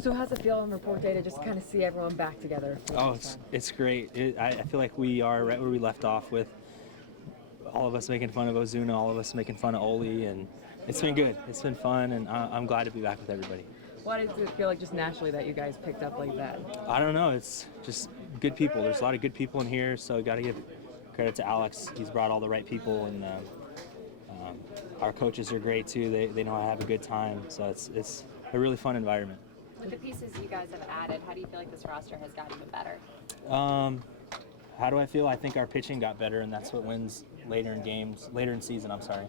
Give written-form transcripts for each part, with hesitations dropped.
So how's it feel on report day to just kind of see everyone back together? Oh, it's great. I feel like we are right where we left off, with all of us making fun of Ozuna, all of us making fun of Oli, and it's been good. It's been fun, and I'm glad to be back with everybody. Why does it feel like just naturally that you guys picked up like that? I don't know. It's just good people. There's a lot of good people in here, so got to give credit to Alex. He's brought all the right people, and our coaches are great too. They know how to have a good time, so it's a really fun environment. With the pieces you guys have added, how do you feel like this roster has gotten even better? How do I feel? I think our pitching got better, and that's what wins later in season. I'm sorry.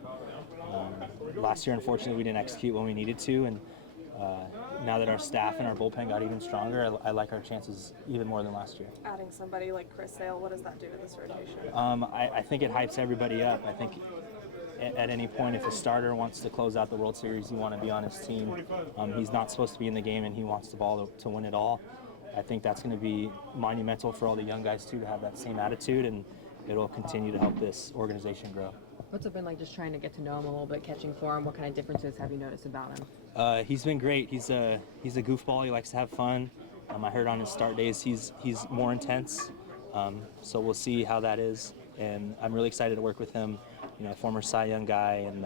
Last year, unfortunately, we didn't execute when we needed to, and now that our staff and our bullpen got even stronger, I like our chances even more than last year. Adding somebody like Chris Sale, what does that do to this rotation? I think it hypes everybody up. I think at any point, if a starter wants to close out the World Series, you want to be on his team. He's not supposed to be in the game, and he wants the ball to win it all. I think that's going to be monumental for all the young guys, too, to have that same attitude, and it'll continue to help this organization grow. What's it been like just trying to get to know him a little bit, catching for him? What kind of differences have you noticed about him? He's been great. He's a goofball. He likes to have fun. I heard on his start days he's more intense. So we'll see how that is. And I'm really excited to work with him. You know, former Cy Young guy, and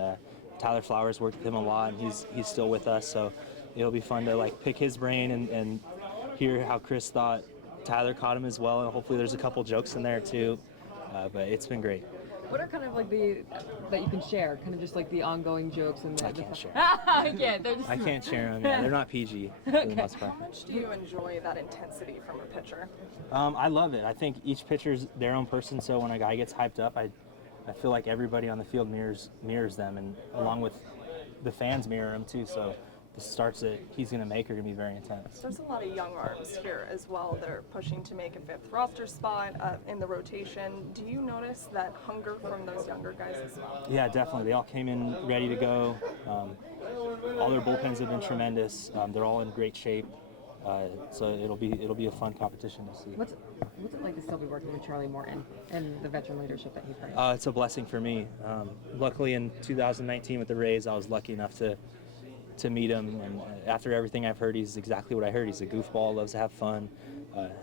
Tyler Flowers worked with him a lot, and he's still with us. So it'll be fun to pick his brain and hear how Chris thought Tyler caught him as well. And hopefully there's a couple jokes in there too. But it's been great. What are kind of that you can share? Kind of just the ongoing jokes and I can't share. I can't. I can't share them. Yeah, they're not PG for the most part. How much do you enjoy that intensity from a pitcher? I love it. I think each pitcher's their own person, so when a guy gets hyped up, I feel like everybody on the field mirrors them, and along with the fans mirror him too. So the starts that he's going to make are going to be very intense. There's a lot of young arms here as well that are pushing to make a fifth roster spot in the rotation. Do you notice that hunger from those younger guys as well? Yeah, definitely. They all came in ready to go. All their bullpens have been tremendous. They're all in great shape. So it'll be a fun competition to see. What's it like to still be working with Charlie Morton and the veteran leadership that he's bringing? It's a blessing for me. Luckily, in 2019 with the Rays, I was lucky enough to meet him, and after everything I've heard, he's exactly what I heard. He's a goofball, loves to have fun,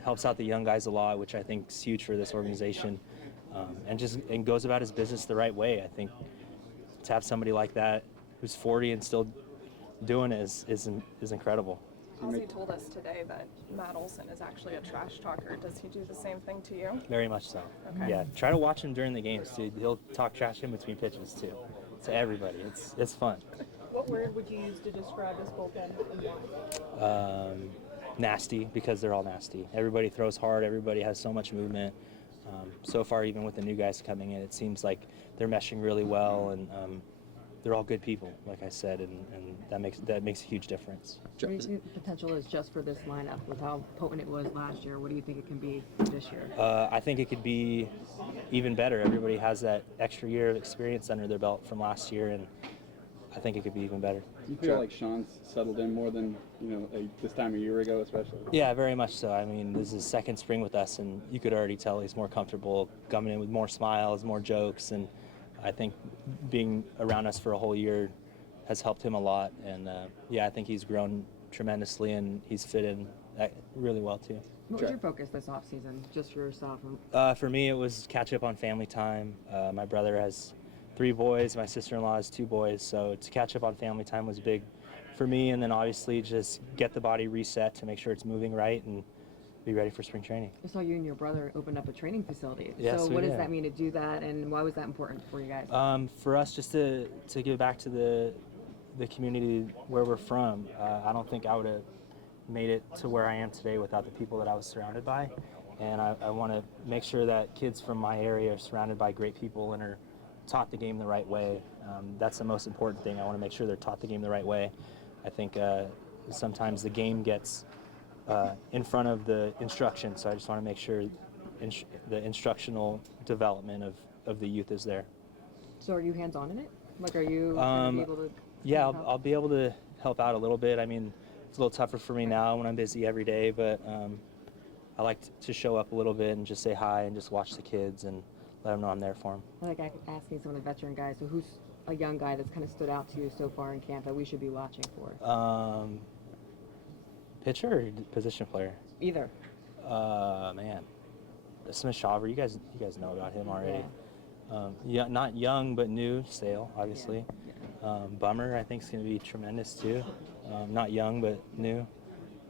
helps out the young guys a lot, which I think is huge for this organization, and goes about his business the right way. I think to have somebody like that who's 40 and still doing it is incredible. Ozzy told us today that Matt Olson is actually a trash talker. Does he do the same thing to you? Very much so. Okay. Yeah, try to watch him during the games, too. He'll talk trash in between pitches, too, to everybody. It's fun. What word would you use to describe this bullpen and why? Nasty, because they're all nasty. Everybody throws hard. Everybody has so much movement. So far, even with the new guys coming in, it seems like they're meshing really well, and they're all good people, like I said, and that makes a huge difference. What do you think the potential is just for this lineup with how potent it was last year? What do you think it can be this year? I think it could be even better. Everybody has that extra year of experience under their belt from last year, and I think it could be even better. Do you feel like Sean's settled in more than this time a year ago, especially? Yeah, very much so. I mean, this is his second spring with us, and you could already tell he's more comfortable coming in with more smiles, more jokes, and I think being around us for a whole year has helped him a lot. And I think he's grown tremendously, and he's fit in really well too. What was your focus this offseason, just for yourself? For me, it was catch up on family time. My brother has 3 boys. My sister-in-law has 2 boys. So to catch up on family time was big for me. And then obviously just get the body reset to make sure it's moving right and be ready for spring training. I saw you and your brother open up a training facility. Yes, so what does that mean to do that, and why was that important for you guys? For us, just to give back to the community where we're from. I don't think I would have made it to where I am today without the people that I was surrounded by. And I want to make sure that kids from my area are surrounded by great people and are taught the game the right way. That's the most important thing. I want to make sure they're taught the game the right way. I think sometimes the game gets in front of the instruction, so I just want to make sure the instructional development of the youth is there. So are you hands-on in it? Like, are you gonna be able to? Yeah, I'll be able to help out a little bit. I mean, it's a little tougher for me now when I'm busy every day, but I like to show up a little bit and just say hi and just watch the kids and let them know I'm there for them. I like asking some of the veteran guys. So who's a young guy that's kind of stood out to you so far in camp that we should be watching for? Pitcher or position player? Either. Man, Smith Shawver, you guys know about him already. Yeah, not young but new, Sale, obviously. Bummer, I think, is going to be tremendous too. Not young but new.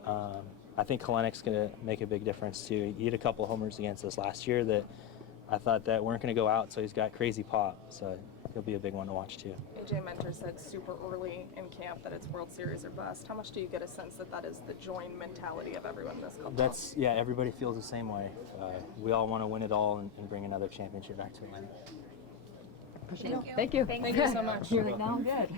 I think Kalenick's going to make a big difference too. He hit a couple homers against us last year that I thought that weren't going to go out, so he's got crazy pop. So he'll be a big one to watch too. AJ Mentor said super early in camp that it's World Series or bust. How much do you get a sense that that is the joint mentality of everyone in this club? Yeah, everybody feels the same way. We all want to win it all and bring another championship back to Atlanta. Thank you. Thank you so much. You're like, no, I'm good.